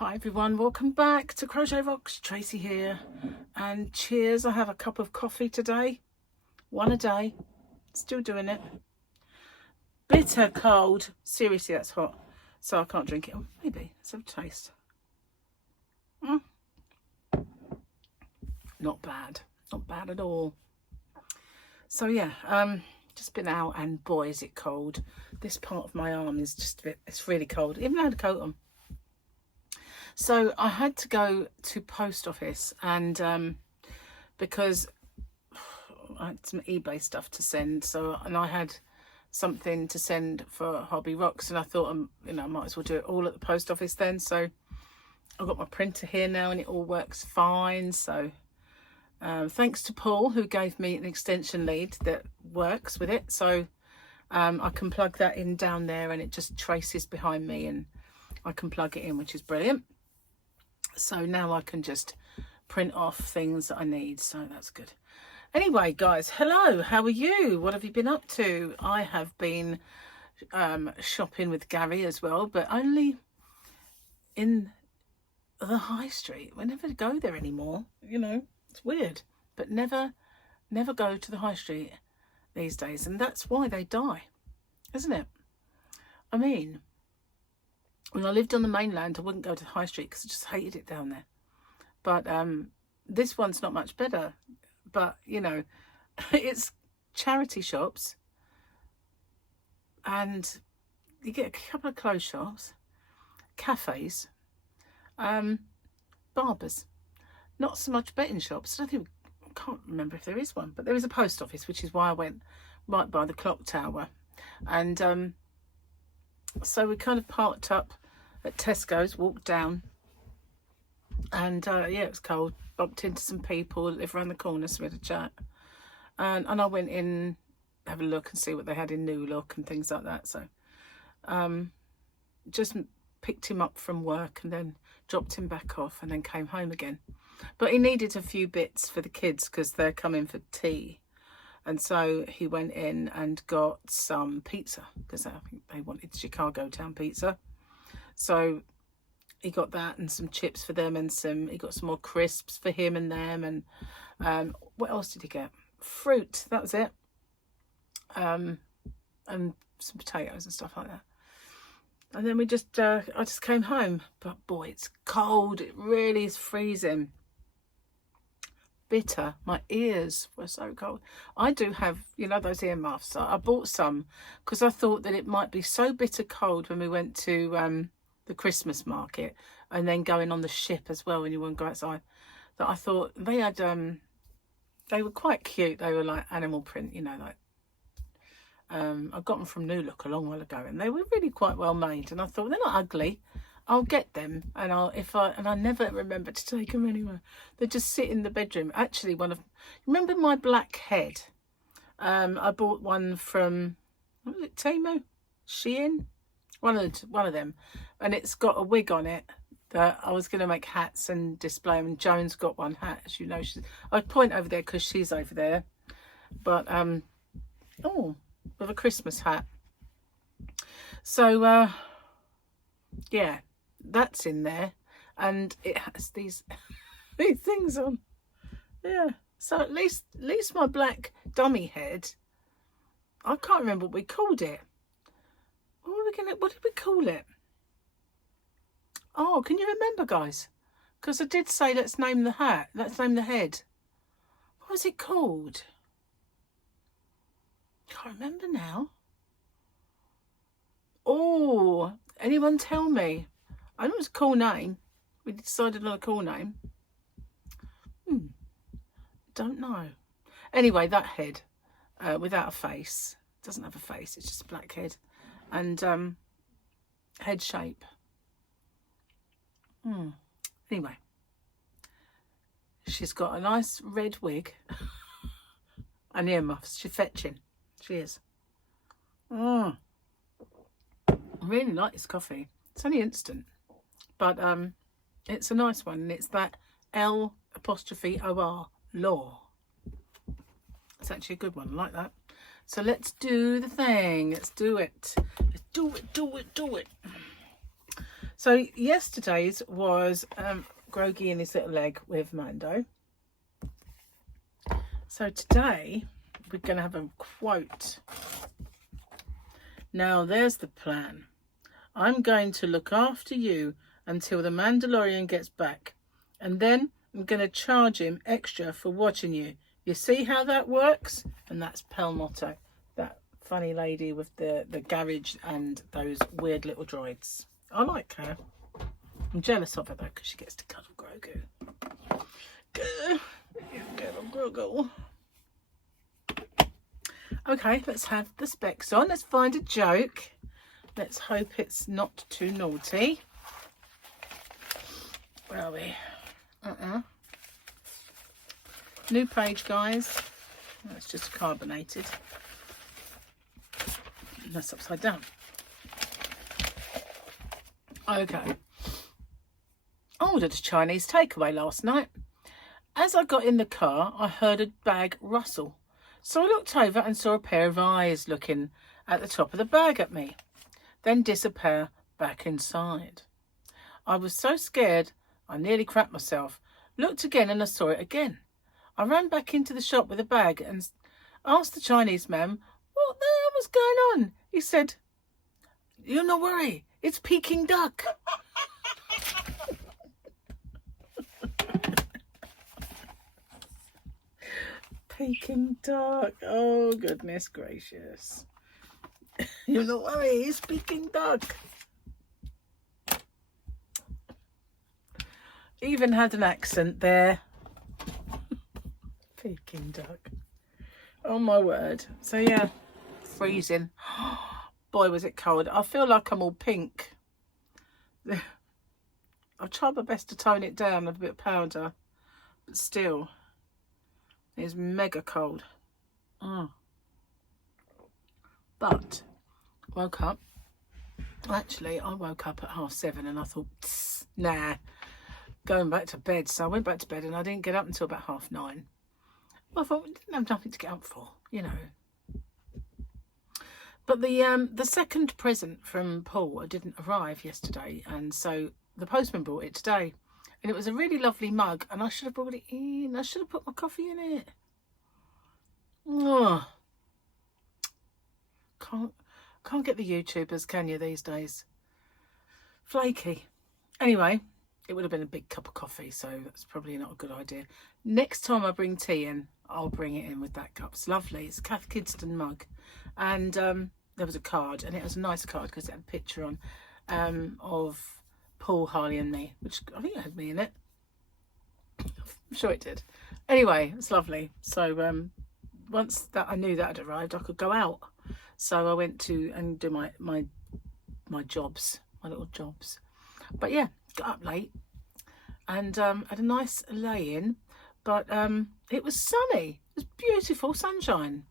Hi everyone, welcome back to Crochet Rocks. Tracy here, and cheers. I have a cup of coffee today, one a day, still doing it. Bitter cold, seriously that's hot, so I can't drink it. Oh, maybe let's have a taste. Not bad at all. So yeah, just been out and boy is it cold. This part of my arm is just a bit, it's really cold, even though I had a coat on. So I had to go to post office, and because I had some eBay stuff to send, and I had something to send for Hobby Rocks, and I thought, I might as well do it all at the post office then. So I've got my printer here now, and it all works fine. So thanks to Paul, who gave me an extension lead that works with it. So I can plug that in down there, and it just traces behind me, and I can plug it in, which is brilliant. So now I can just print off things that I need, so that's good. Anyway, guys, hello, how are you? What have you been up to? I have been shopping with Gary as well, but only in the high street. We never go there anymore, it's weird, but never go to the high street these days, and that's why they die, isn't it? I mean, when I lived on the mainland, I wouldn't go to the high street because I just hated it down there. But this one's not much better. But, it's charity shops. And you get a couple of clothes shops, cafes, barbers. Not so much betting shops. I can't remember if there is one. But there is a post office, which is why I went right by the clock tower. And so we kind of parked up at Tesco's, walked down, and yeah, it was cold. Bumped into some people that live around the corner, so we had a chat. And I went in, have a look and see what they had in New Look and things like that. So just picked him up from work and then dropped him back off and then came home again. But he needed a few bits for the kids because they're coming for tea. And so he went in and got some pizza because I think they wanted Chicago Town pizza. So he got that and some chips for them, and he got some more crisps for him and them. And what else did he get? Fruit, that was it. And some potatoes and stuff like that. And then I just came home. But boy, it's cold. It really is freezing. Bitter. My ears were so cold. I do have, those ear muffs. I bought some because I thought that it might be so bitter cold when we went to the Christmas market and then going on the ship as well when you wouldn't go outside, that I thought they had they were quite cute. They were like animal print, I got them from New Look a long while ago, and they were really quite well made, and I thought they're not ugly. I'll get them, and I never remember to take them anywhere. They just sit in the bedroom. Actually, remember my black head? I bought one from, what was it, Temu? Shein? One of them, and it's got a wig on it that I was going to make hats and display them. And Joan's got one hat, as you know. I'd point over there because she's over there, but with a Christmas hat. So yeah, that's in there, and it has these things on. Yeah, so at least my black dummy head, I can't remember what we called it. What did we call it? Oh, can you remember, guys? Because I did say let's name the hat, let's name the head. What was it called? Can't remember now. Oh, anyone tell me? I know it was a cool name. We decided on a cool name. Don't know. Anyway, that head without a face. It doesn't have a face. It's just a black head. And head shape. Anyway, she's got a nice red wig and earmuffs. She's fetching. She is. I really like this coffee. It's only instant, but it's a nice one, and it's that L''OR, law. It's actually a good one. I like that. So let's do the thing. Let's do it. Let's do it. So yesterday's was Groggy and his little leg with Mando. So today we're going to have a quote. Now there's the plan. I'm going to look after you until the Mandalorian gets back. And then I'm going to charge him extra for watching you. You see how that works? And that's Pelmotto, that funny lady with the garage and those weird little droids. I like her. I'm jealous of her though, because she gets to cuddle Grogu. Cuddle Grogu. Okay, let's have the specs on. Let's find a joke. Let's hope it's not too naughty. Where are we? New page, guys. That's just carbonated. That's upside down. Okay. I ordered a Chinese takeaway last night. As I got in the car, I heard a bag rustle. So I looked over and saw a pair of eyes looking at the top of the bag at me, then disappear back inside. I was so scared, I nearly crapped myself. Looked again and I saw it again. I ran back into the shop with the bag and asked the Chinese man what the hell was going on. He said, "You no worry, it's Peking duck." Peking duck. Oh, goodness gracious. You don't worry, it's Peking duck. Even had an accent there. Peking duck. Oh my word. So yeah, freezing. Boy, was it cold. I feel like I'm all pink. I've tried my best to tone it down with a bit of powder, but still, it's mega cold. But woke up. Actually, I woke up at 7:30 and I thought, nah, going back to bed. So I went back to bed and I didn't get up until about 9:30. Well, I thought, we didn't have nothing to get up for, you know. But the second present from Paul didn't arrive yesterday, and so the postman brought it today. And it was a really lovely mug, and I should have brought it in. I should have put my coffee in it. Oh. Can't get the YouTubers, can you, these days? Flaky. Anyway, it would have been a big cup of coffee, so that's probably not a good idea. Next time I bring tea in, I'll bring it in with that cup. It's lovely. It's a Kath Kidston mug. And there was a card, and it was a nice card because it had a picture on of Paul, Harley and me, which I think it had me in it. I'm sure it did. Anyway, it's lovely. So once that I knew that had arrived, I could go out. So I went to and do my jobs, my little jobs. But yeah, got up late and had a nice lay-in. But it was sunny. It was beautiful sunshine.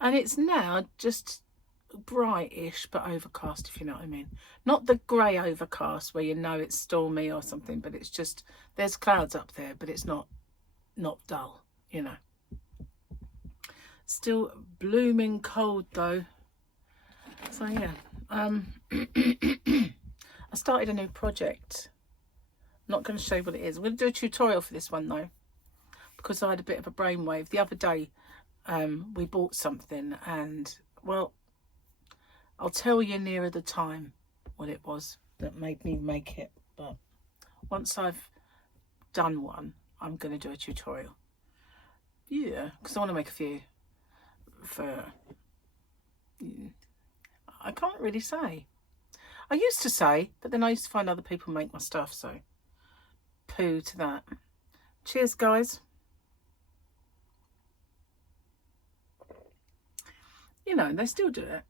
And it's now just brightish but overcast, if you know what I mean. Not the grey overcast where you know it's stormy or something, but it's just, there's clouds up there, but it's not dull, you know. Still blooming cold though. So yeah, I started a new project. I'm not going to show you what it is. I'm going to do a tutorial for this one though, because I had a bit of a brainwave the other day. We bought something, and well, I'll tell you nearer the time what it was that made me make it. But once I've done one, I'm going to do a tutorial. Yeah, because I want to make a few for, I can't really say. I used to say, but then I used to find other people make my stuff, so poo to that. Cheers, guys. You know, they still do it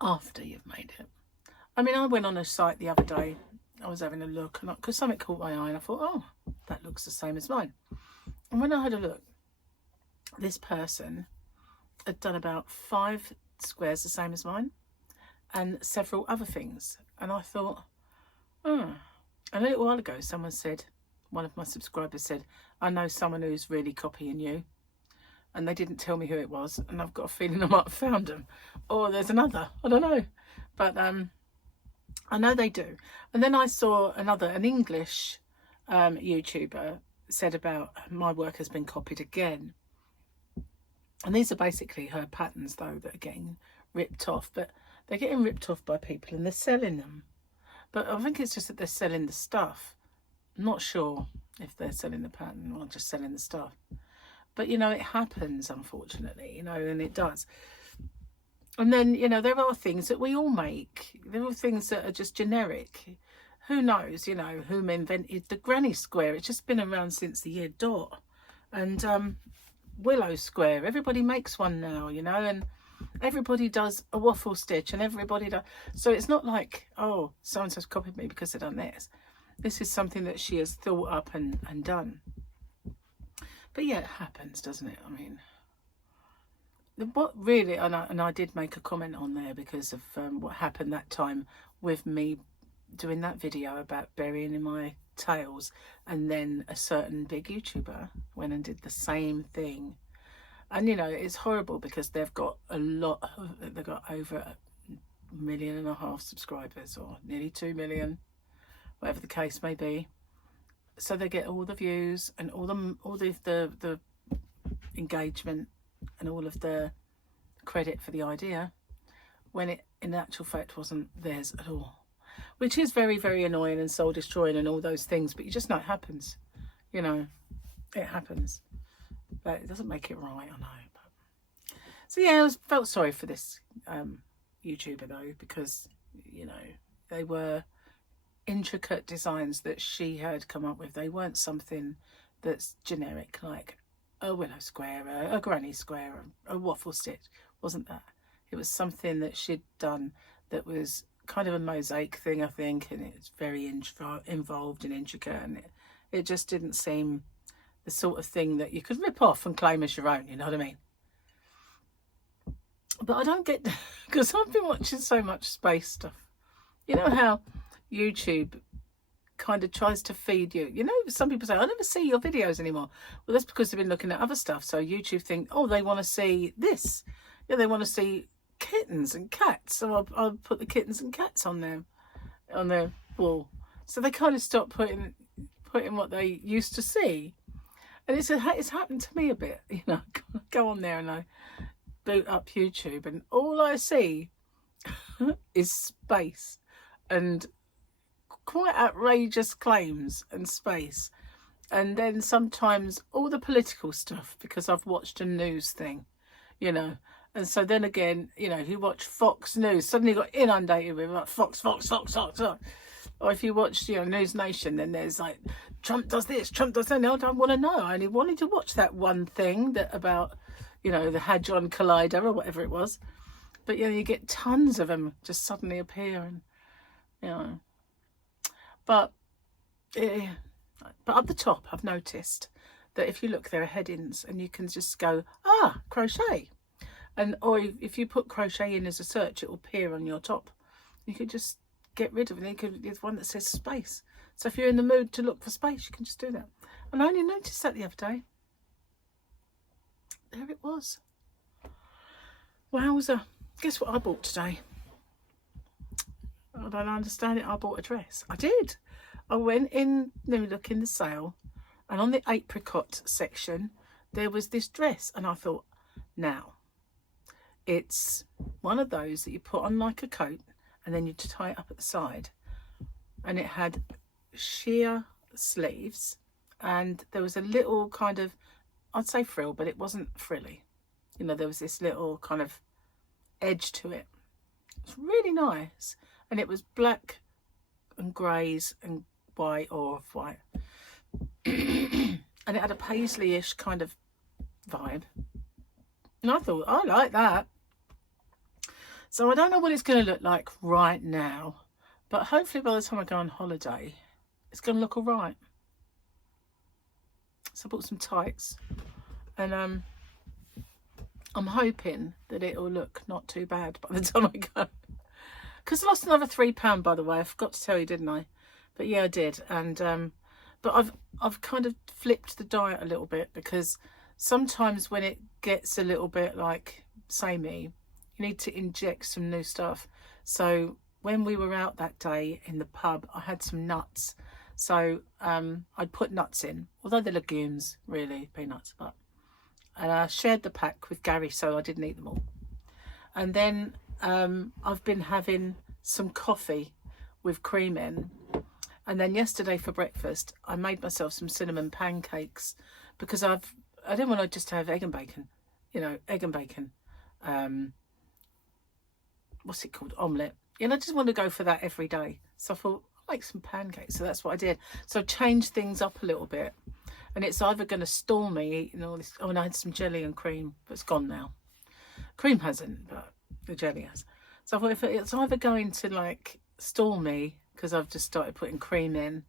after you've made it. I mean, I went on a site the other day. I was having a look, and because something caught my eye, and I thought, oh, that looks the same as mine. And when I had a look, this person had done about 5 squares the same as mine, and several other things. And I thought, oh. And a little while ago, someone said, one of my subscribers said, I know someone who's really copying you. And they didn't tell me who it was, and I've got a feeling I might have found them. Or there's another, I don't know. But I know they do. And then I saw an English YouTuber said about my work has been copied again. And these are basically her patterns, though, that are getting ripped off. But they're getting ripped off by people and they're selling them. But I think it's just that they're selling the stuff. I'm not sure if they're selling the pattern or just selling the stuff. But, you know, it happens, unfortunately, you know, and it does. And then, you know, there are things that we all make. There are things that are just generic. Who knows, you know, who invented the granny square? It's just been around since the year dot. And willow square, everybody makes one now, you know, and everybody does a waffle stitch and everybody does. So it's not like, oh, so-and-so's copied me because they've done this. This is something that she has thought up and done. But yeah, it happens, doesn't it? I mean, what really, and I did make a comment on there because of what happened that time with me doing that video about burying in my tails, and then a certain big YouTuber went and did the same thing. And you know, it's horrible because they've got they've got over 1.5 million subscribers, or nearly 2 million, whatever the case may be. So they get all the views and all the engagement and all of the credit for the idea, when it in actual fact wasn't theirs at all, which is very, very annoying and soul destroying and all those things. But you just know it happens, you know, it happens, but it doesn't make it right, I know. But, so yeah, felt sorry for this YouTuber though, because, you know, they were intricate designs that she had come up with. They weren't something that's generic like a willow square, a granny square, a waffle stitch. Wasn't that? It was something that she'd done that was kind of a mosaic thing, I think, and it's very involved and intricate, and it just didn't seem the sort of thing that you could rip off and claim as your own, you know what I mean? But I don't get, because I've been watching so much space stuff. You know how YouTube kind of tries to feed you, you know, some people say, I never see your videos anymore. Well, that's because they've been looking at other stuff. So YouTube think, oh, they want to see this. Yeah, they want to see kittens and cats. So I'll put the kittens and cats on their wall. So they kind of stop putting what they used to see. And it's happened to me a bit, you know. I go on there and I boot up YouTube and all I see is space and quite outrageous claims and space, and then sometimes all the political stuff because I've watched a news thing, you know. And so then again, you know, if you watch Fox News, suddenly got inundated with like Fox. Or if you watch, you know, News Nation, then there's like, Trump does this, Trump does that. No, I don't want to know. I only wanted to watch that one thing that about, you know, the Hadron Collider or whatever it was. But, you know, you get tons of them just suddenly appear, and, you know. But up the top, I've noticed that if you look, there are headings and you can just go, crochet. And or if you put crochet in as a search, it will appear on your top. You could just get rid of it. There's one that says space. So if you're in the mood to look for space, you can just do that. And I only noticed that the other day. There it was. Wowza. Guess what I bought today? I don't understand it. I bought a dress. I did. I went in, let me look in the sale, and on the apricot section, there was this dress. And I thought, now, it's one of those that you put on like a coat and then you tie it up at the side. And it had sheer sleeves and there was a little kind of, I'd say frill, but it wasn't frilly. You know, there was this little kind of edge to it. It's really nice. And it was black and greys and white or off-white. And it had a paisley-ish kind of vibe. And I thought, I like that. So I don't know what it's going to look like right now. But hopefully by the time I go on holiday, it's going to look all right. So I bought some tights. And I'm hoping that it will look not too bad by the time I go. Because I lost another £3, by the way. I forgot to tell you, didn't I? But yeah, I did. And but I've kind of flipped the diet a little bit, because sometimes when it gets a little bit like samey, you need to inject some new stuff. So when we were out that day in the pub, I had some nuts. So I'd put nuts in, although they're legumes, really, peanuts. And I shared the pack with Gary, so I didn't eat them all. And then I've been having some coffee with cream in. And then yesterday for breakfast, I made myself some cinnamon pancakes because I didn't want to just have egg and bacon, egg and bacon. What's it called? Omelette. I just want to go for that every day. So I thought, I'll make some pancakes. So that's what I did. So I changed things up a little bit. And it's either going to stall me eating all this. Oh, and I had some jelly and cream, but it's gone now. Cream hasn't, but the jelly has. So I thought if it's either going to like stall me because I've just started putting cream in,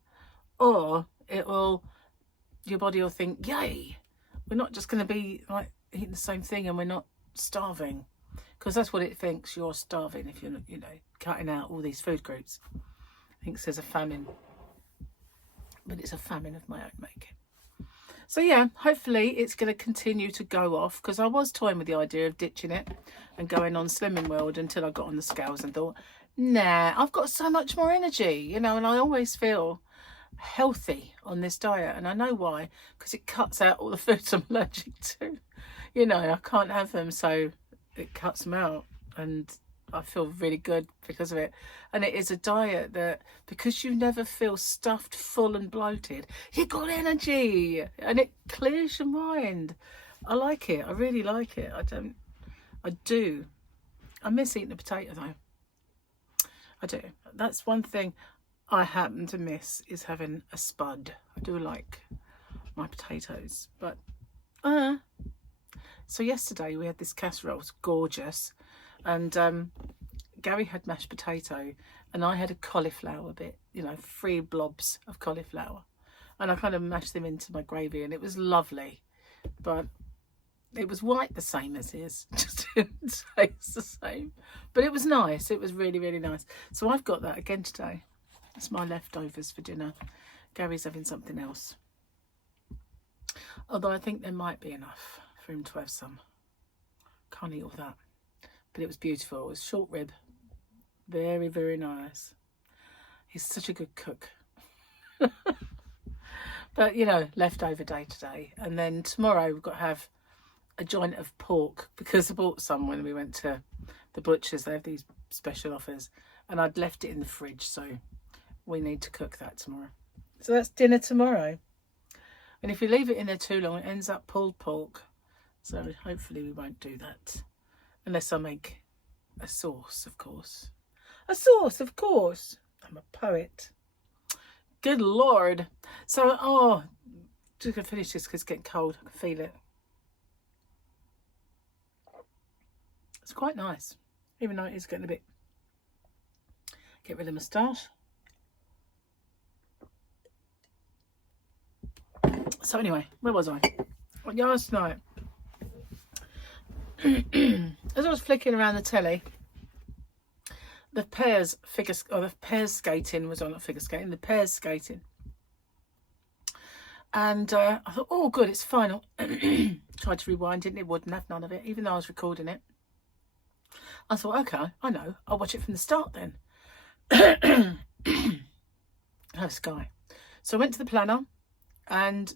or your body will think, yay, we're not just going to be like eating the same thing and we're not starving. Because that's what it thinks, you're starving if you're, cutting out all these food groups. It thinks there's a famine. But it's a famine of my own making. So yeah, hopefully it's going to continue to go off, because I was toying with the idea of ditching it and going on Slimming World until I got on the scales and thought, nah, I've got so much more energy, and I always feel healthy on this diet. And I know why, because it cuts out all the foods I'm allergic to. I can't have them, so it cuts them out, and I feel really good because of it. And it is a diet that, because you never feel stuffed, full and bloated, you got energy and it clears your mind. I like it. I really like it. I do. I miss eating a potato though. I do. That's one thing I happen to miss, is having a spud. I do like my potatoes, but so yesterday we had this casserole. It was gorgeous. And Gary had mashed potato and I had a cauliflower bit, 3 blobs of cauliflower. And I kind of mashed them into my gravy and it was lovely. But it was white the same as his, just didn't taste the same. But it was nice. It was really, really nice. So I've got that again today. It's my leftovers for dinner. Gary's having something else. Although I think there might be enough for him to have some. Can't eat all that. But it was beautiful. It was short rib. Very, very nice. He's such a good cook. But, leftover day today. And then tomorrow we've got to have a joint of pork, because I bought some when we went to the butcher's. They have these special offers. And I'd left it in the fridge, so we need to cook that tomorrow. So that's dinner tomorrow. And if you leave it in there too long, it ends up pulled pork. So hopefully we won't do that. Unless I make a sauce, of course. A sauce, of course. I'm a poet. Good Lord. So, just going to finish this because it's getting cold. I can feel it. It's quite nice. Even though it is getting a bit... Get rid of the moustache. So anyway, where was I? Last night. As I was flicking around the telly, the pairs skating was on, not figure skating, the pairs skating. And I thought, oh good, it's final. Tried to rewind it and it wouldn't have none of it, even though I was recording it. I thought, okay, I know, I'll watch it from the start then. Oh, Sky. So I went to the planner, and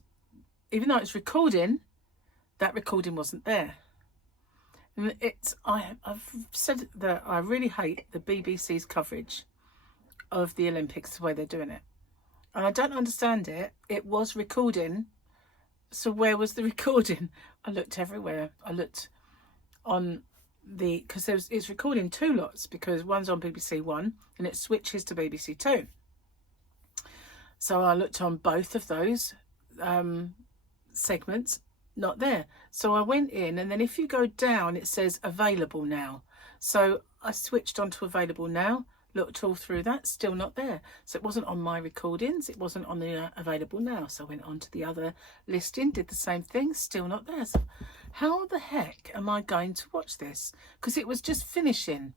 even though it's recording, that recording wasn't there. And I've said that I really hate the BBC's coverage of the Olympics, the way they're doing it. And I don't understand it. It was recording. So where was the recording? I looked everywhere. I looked on because it's recording 2 lots, because one's on BBC One and it switches to BBC Two. So I looked on both of those segments. Not there. So I went in, and then if you go down it says available now. So I switched on to available now, looked all through that, still not there. So it wasn't on my recordings, it wasn't on the available now. So I went on to the other listing, did the same thing, still not there. So how the heck am I going to watch this? Because it was just finishing.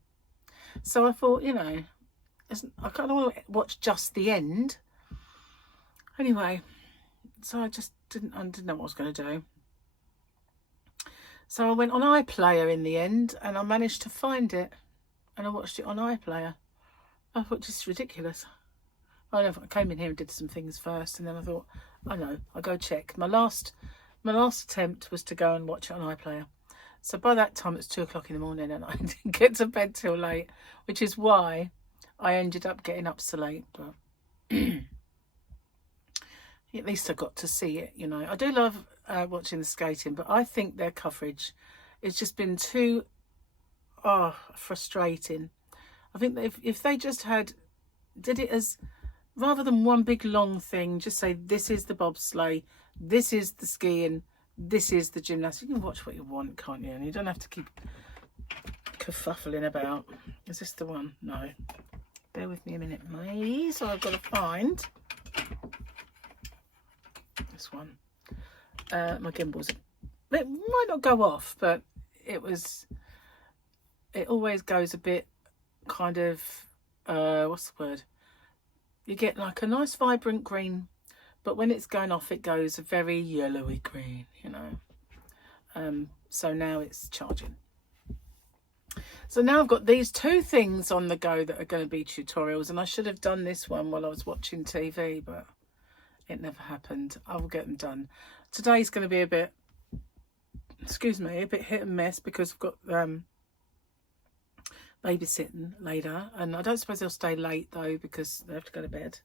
So I thought, I kind of want to watch just the end. Anyway, so I just didn't know what I was going to do. So I went on iPlayer in the end, and I managed to find it, and I watched it on iPlayer. I thought, just ridiculous. I came in here and did some things first, and then I thought, I know, I'll go check. My last attempt was to go and watch it on iPlayer. So by that time it's 2 o'clock in the morning, and I didn't get to bed till late, which is why I ended up getting up so late. But at least I got to see it, you know. I do love watching the skating, but I think their coverage has just been too frustrating. I think that if they just did it as, rather than one big long thing, just say, this is the bobsleigh, this is the skiing, this is the gymnastics. You can watch what you want, can't you? And you don't have to keep kerfuffling about. Is this the one? No. Bear with me a minute, please. I've got to find this one. My gimbal's, it might not go off, but it always goes a bit kind of, what's the word? You get like a nice vibrant green, but when it's going off, it goes a very yellowy green, you know. So now it's charging. So now I've got these 2 things on the go that are going to be tutorials, and I should have done this one while I was watching TV, but it never happened. I will get them done. Today's going to be a bit, excuse me, a bit hit and miss, because I've got babysitting later, and I don't suppose they'll stay late though, because they have to go to bed.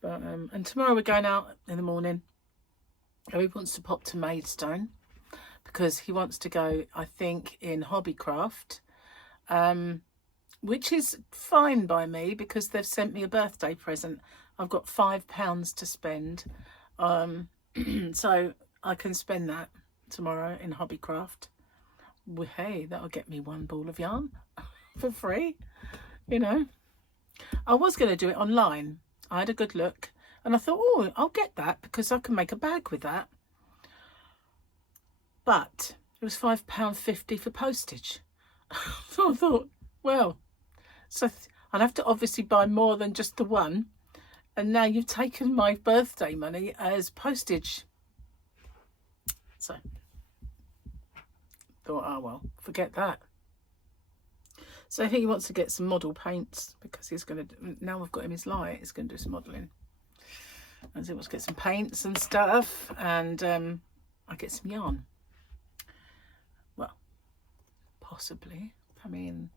But and tomorrow we're going out in the morning. He wants to pop to Maidstone because he wants to go, I think, in Hobbycraft, which is fine by me because they've sent me a birthday present. I've got £5 to spend, so I can spend that tomorrow in Hobbycraft. Well, hey, that'll get me 1 ball of yarn for free, you know. I was going to do it online. I had a good look and I thought, oh, I'll get that because I can make a bag with that. But it was £5.50 for postage. So I thought, well, so I'll have to obviously buy more than just the one. And now you've taken my birthday money as postage. So thought, oh well, forget that. So I think he wants to get some model paints because he's going to, now I've got him his light, he's going to do some modelling. And so he wants to get some paints and stuff, and I get some yarn. Well, possibly. I mean,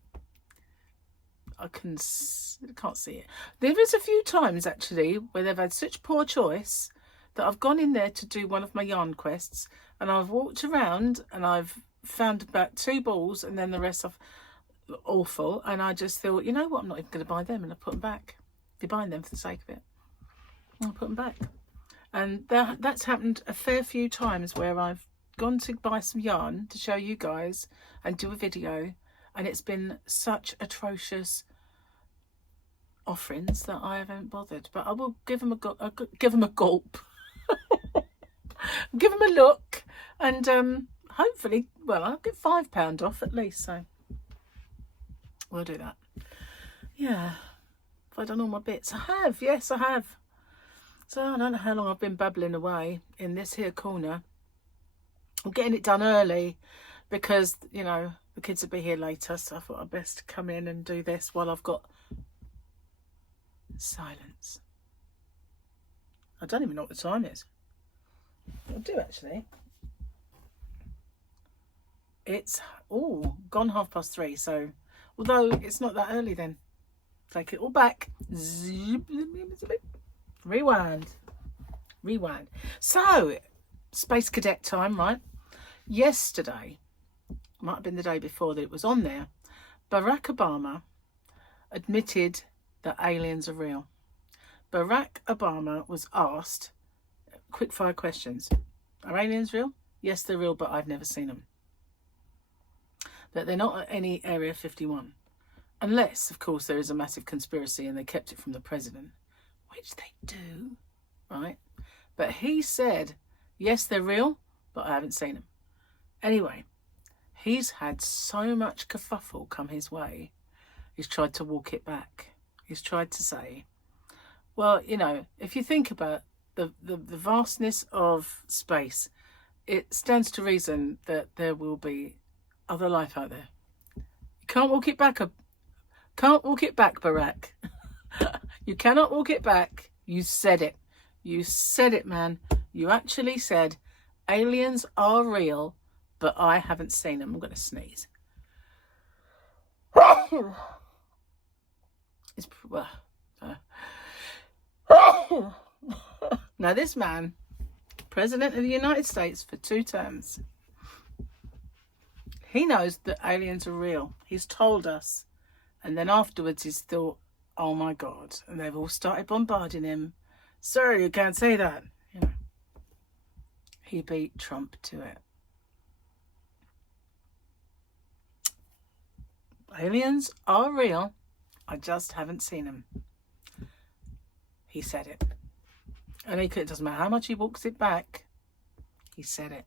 I can't see it. There is a few times actually where they've had such poor choice that I've gone in there to do one of my yarn quests, and I've walked around and I've found about 2 balls, and then the rest of awful, and I just thought, you know what, I'm not even going to buy them, and I put them back. They're buying them for the sake of it. I'll put them back. And that's happened a fair few times where I've gone to buy some yarn to show you guys and do a video, and it's been such atrocious offerings that I haven't bothered. But I will give them give them a gulp, give them a look, and hopefully, well, I'll get £5 off at least. So we'll do that. Yeah, have I done all my bits? I have. Yes, I have. So I don't know how long I've been babbling away in this here corner. I'm getting it done early because, you know, the kids will be here later, so I thought I'd best come in and do this while I've got silence. I don't even know what the time is. I do actually. It's gone 3:30, so although it's not that early, then take it all back. Rewind. So Space Cadet time, right? Yesterday, might have been the day before that it was on there, Barack Obama admitted that aliens are real. Barack Obama was asked quick-fire questions. Are aliens real? Yes, they're real, but I've never seen them. That they're not at any Area 51. Unless, of course, there is a massive conspiracy and they kept it from the president, which they do, right? But he said, yes, they're real, but I haven't seen them. Anyway, he's had so much kerfuffle come his way. He's tried to walk it back. He's tried to say, well, you know, if you think about the vastness of space, it stands to reason that there will be other life out there. You can't walk it back, Can't walk it back, Barack. You cannot walk it back. You said it. You said it, man. You actually said aliens are real, but I haven't seen them. I'm going to sneeze. It's now this man, President of the United States for 2 terms, he knows that aliens are real. He's told us. And then afterwards he's thought, oh my God. And they've all started bombarding him. Sir, you can't say that. You know, he beat Trump to it. Aliens are real. I just haven't seen them. He said it. And it doesn't matter how much he walks it back. He said it.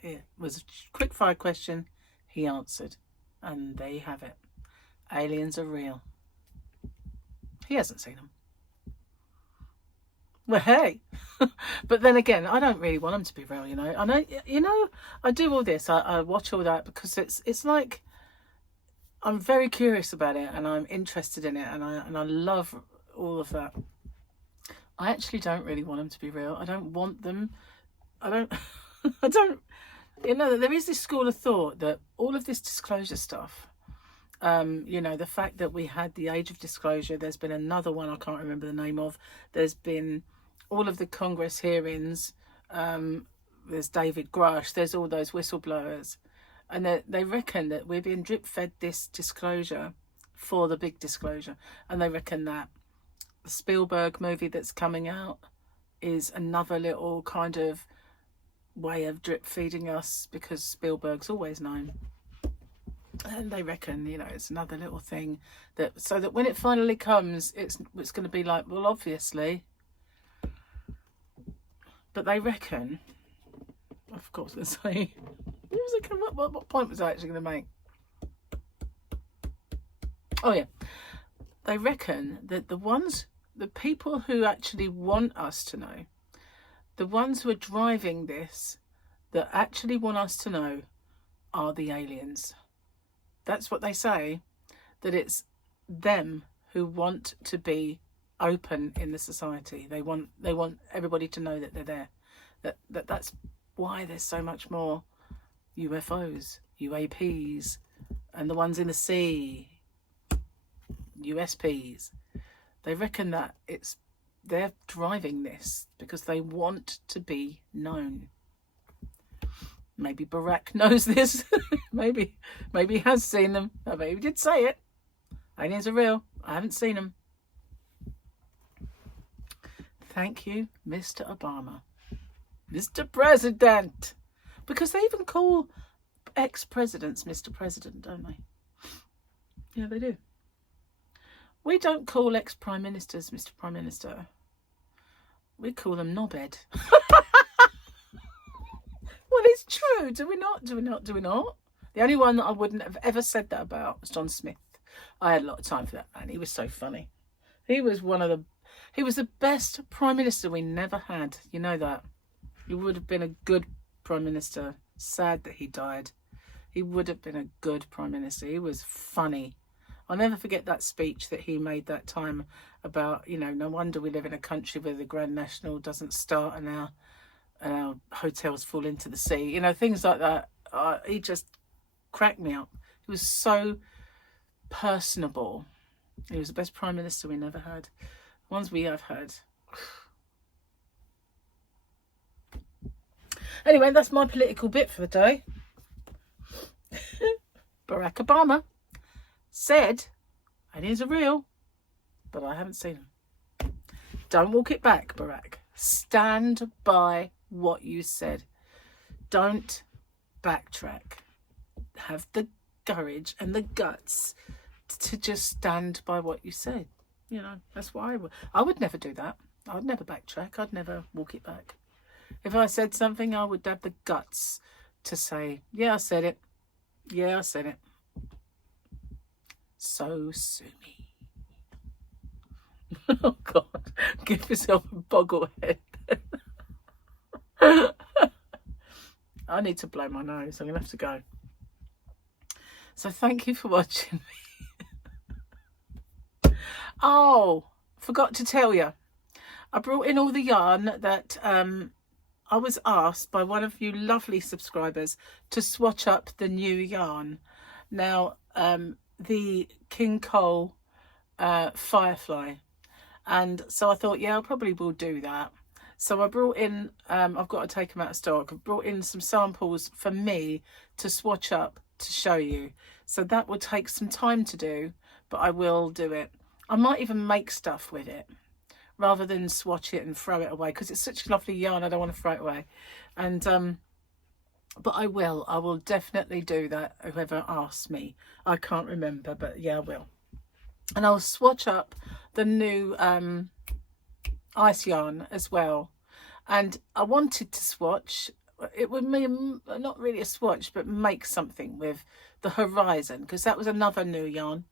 It was a quick fire question. He answered. And there you have it. Aliens are real. He hasn't seen them. Well, hey. But then again, I don't really want them to be real, you know. I know, you know, I do all this. I watch all that because it's like I'm very curious about it and I'm interested in it and I love all of that. I actually don't really want them to be real. I don't want them. I don't, you know, there is this school of thought that all of this disclosure stuff, you know, the fact that we had the age of disclosure, there's been another one I can't remember the name of, there's been all of the Congress hearings, there's David Grush, there's all those whistleblowers, and they reckon that we're being drip fed this disclosure for the big disclosure, and they reckon that the Spielberg movie that's coming out is another little kind of way of drip feeding us because Spielberg's always known. And they reckon, you know, it's another little thing that so that when it finally comes, it's going to be like, well, obviously. But they reckon, of course, I say, what point was I actually going to make? Oh yeah, they reckon that the people who actually want us to know, the ones who are driving this, that actually want us to know, are the aliens. That's what they say, that it's them who want to be open in the society. They want everybody to know that they're there. That's why there's so much more UFOs, UAPs, and the ones in the sea, USPs. They reckon that they're driving this because they want to be known. Maybe Barack knows this. maybe he has seen them. I bet he did say it. Aliens are real. I haven't seen them. Thank you, Mr. Obama. Mr. President. Because they even call ex-presidents Mr. President, don't they? Yeah, they do. We don't call ex-prime ministers Mr. Prime Minister. We call them knobhead. Well, it's true. Do we not? The only one that I wouldn't have ever said that about was John Smith. I had a lot of time for that man. He was so funny. He was the best Prime Minister we never had. You know that. He would have been a good Prime Minister. Sad that he died. He would have been a good Prime Minister. He was funny. I'll never forget that speech that he made that time about, you know, no wonder we live in a country where the Grand National doesn't start and our hotels fall into the sea. You know, things like that. He just cracked me up. He was so personable. He was the best Prime Minister we never had. The ones we have had. Anyway, that's my political bit for the day. Barack Obama said aliens are real, but I haven't seen them. Don't walk it back, Barack. Stand by what you said. Don't backtrack. Have the courage and the guts to just stand by what you said. You know, that's why I would never do that. I'd never backtrack. I'd never walk it back. If I said something, I would have the guts to say, yeah, I said it. Yeah, I said it. So sue me. Oh God, give yourself a boggle head. I need to blow my nose. I'm gonna have to go. So thank you for watching me. Oh, forgot to tell you. I brought in all the yarn that I was asked by one of you lovely subscribers to swatch up the new yarn. Now, the King Cole Firefly. And so I thought, yeah, I probably will do that. So I brought in, I've got to take them out of stock. I've brought in some samples for me to swatch up to show you. So that will take some time to do, but I will do it. I might even make stuff with it rather than swatch it and throw it away, because it's such lovely yarn. I don't want to throw it away. And but I will definitely do that, whoever asks me. I can't remember, but yeah, I will. And I'll swatch up the new ice yarn as well. And I wanted to swatch, it would mean not really a swatch, but make something with the Horizon, because that was another new yarn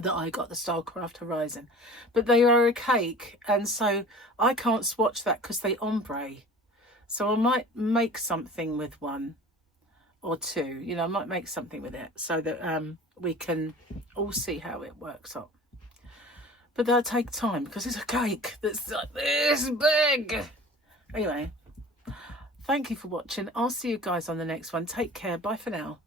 that I got, the Stylecraft Horizon. But they are a cake, and so I can't swatch that because they ombre. So I might make something with one or two, you know, I might make something with it so that we can all see how it works up. But that'll take time because it's a cake that's like this big. Anyway, thank you for watching. I'll see you guys on the next one. Take care. Bye for now.